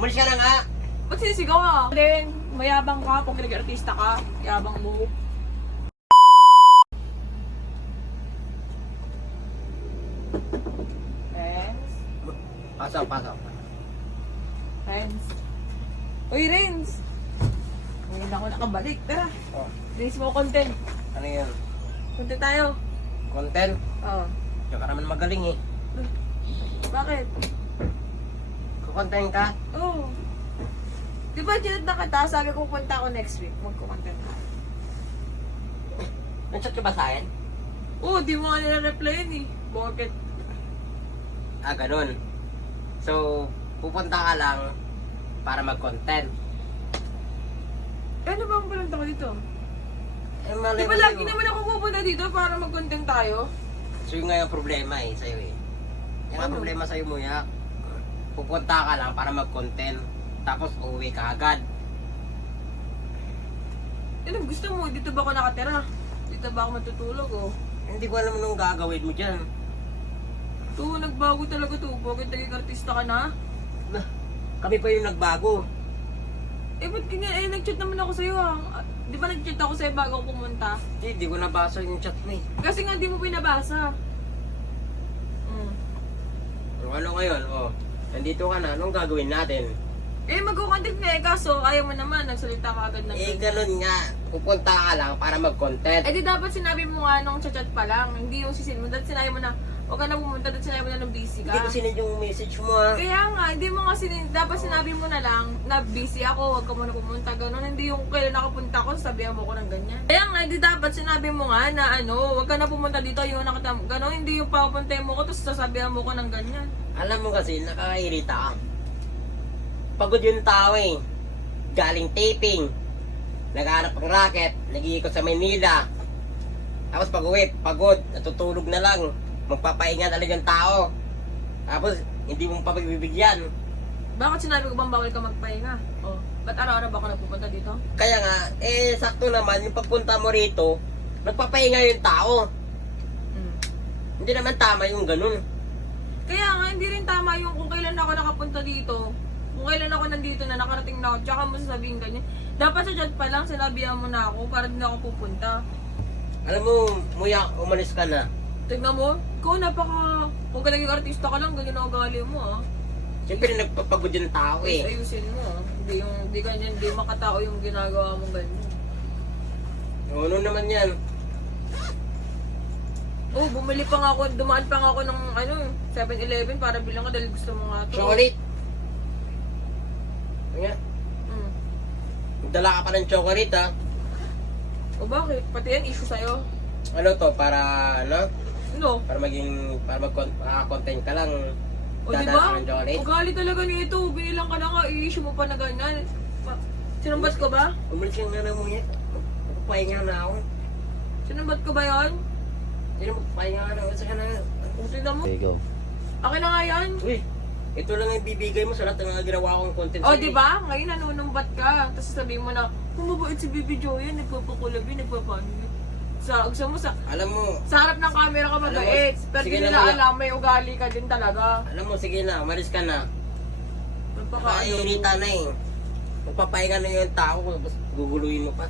Umalis ka na nga. Ba't sinisigaw ka? Then, mayabang ka pag nag-artista ka. Yabang mo. Friends? Pasok, pasok. Friends? Uy, Renz! Ngayon ako nakabalik. Tara, Oh, release mo content. ano yun? Content tayo. Content? Oo. Diyan ka naman magaling eh. Bakit? Kukontent ka? Oo. Di ba, Janet na kita? Sabi ko punta ako next week. Magkukontent tayo. Nag-chat ka ba sa akin? Oo, di mo nga nila-reply yun eh. Bakit? Ah, ganun. So, pupunta ka lang para mag-content. Ano ba ang balanta ko dito? Eh, mali Di ba lagi naman ako pupunta dito para mag-content tayo? So, yun nga yung problema eh, sa'yo eh. Yung nga Ano? problema sa'yo, Muya. Pupunta ka lang para mag-content. Tapos, uuwi ka agad. Ano gusto mo? Dito ba ako nakatira? Dito ba ako matutulog oh? Hindi ko alam anong gagawin mo dyan. To, nagbago talaga to. Bakit naging artista ka na? Na, kami pa yung nagbago. Eh, ba't ganyan? Eh, nag-chat naman ako sa'yo ah. Ah, Di ba nag-chat ako sa'yo bago ako pumunta? Hindi, di ko nabasa yung chat mo eh. Kasi nga di mo pinabasa. Mm. Ano ngayon? O, nandito ka na. Anong gagawin natin? Eh, mag-content nga eh, kaso ayaw mo naman. Nagsalita ka agad ng Eh, ganun nga. Pupunta ka lang para mag-content. Eh di dapat sinabi mo nga nung chat pa lang, hindi yung sisin mo. Dahil sinabi mo na, huwag ka na pumunta, dahil sinabi mo na nung busy ka. Hindi ko sinend yung message mo ah. Kaya nga, hindi mo nga sinin, dapat sinabi mo na lang na busy ako, huwag ka muna pumunta, gano'n. Hindi yung kailan nakapunta ko, sabihan mo ko ng ganyan. Kaya nga, hindi dapat sinabi mo nga na ano, huwag ka na pumunta dito, yung nakita mo. Gano'n, hindi yung papuntahin mo ko, tapos sasabihan mo ko ng ganyan. Alam mo kasi, nakakairita ka. Pagod yung tao eh. Galing taping. Naghanap ng racket. Nag-iikot sa Manila. Tapos pag uwi, pagod. Natutulog na lang. Magpapahinga talagang tao. Tapos, hindi mo pa pagbibigyan. Bakit sinabi ko bang bawal ka magpahinga? Oh, ba't araw-araw ba ako nagpupunta dito? Kaya nga, eh, sakto naman, yung pagpunta mo rito, nagpapahinga yung tao. Mm. Hindi naman tama yung ganun. Kaya nga, hindi rin tama yung kung kailan ako nakapunta dito. Kung kailan ako nandito na, nakarating na ako, tsaka mo sasabihin ganyan. Dapat sa chat pa lang, sinabihan mo na ako para din ako pupunta. Alam mo, muya, umalis ka na. Tignan mo, ikaw napaka... Kung ka naging artista ka lang, ganyan ang ugali mo ah. Siyempre, nagpapagod yung tao eh. ayusin mo ah. Hindi yung, hindi ganyan, hindi makatao yung ginagawa mong ganyan. Ano naman yan? Oh, bumili pa nga ako, dumaan pa nga ako ng ano, 7-Eleven para bilang ka dahil gusto mo nga to. Chocolate. Nga, Mm. Dala ka pa ng chocolate ha. O bakit? Pati yan issue sa'yo. Ano to, para ano? No. Para maging, para mag-content ka lang. O di Dadala ba? ka ng chocolate. Ugali talaga nito. Binilang ka na nga, i-issue mo pa na ganyan. Sinumbat ko ba? Umalis ka nga na mo yan. Magpapahinga na ako. Sinumbat ko ba? Hindi na magpapahinga na ako. Saka na. Kung tingnan mo. Okay, go. Akin na nga yan. Uy, ito lang yung bibigay mo sa lahat ng ginawa kong content O, di ba? Ngayon nanunumbat ka. Tapos sabihin mo na, kumabait si Bibi Joy, nagpapakulabi, nagpapano. Sa, gusto mo sa, Alam mo, sa harap ng camera ka mabait. Pero sige di na, nila alam, may ugali ka din talaga. alam mo, sige na, umalis ka na. Magpaka- Nakairita na eh. Magpapahinga na yung tao, guguluhin mo pa.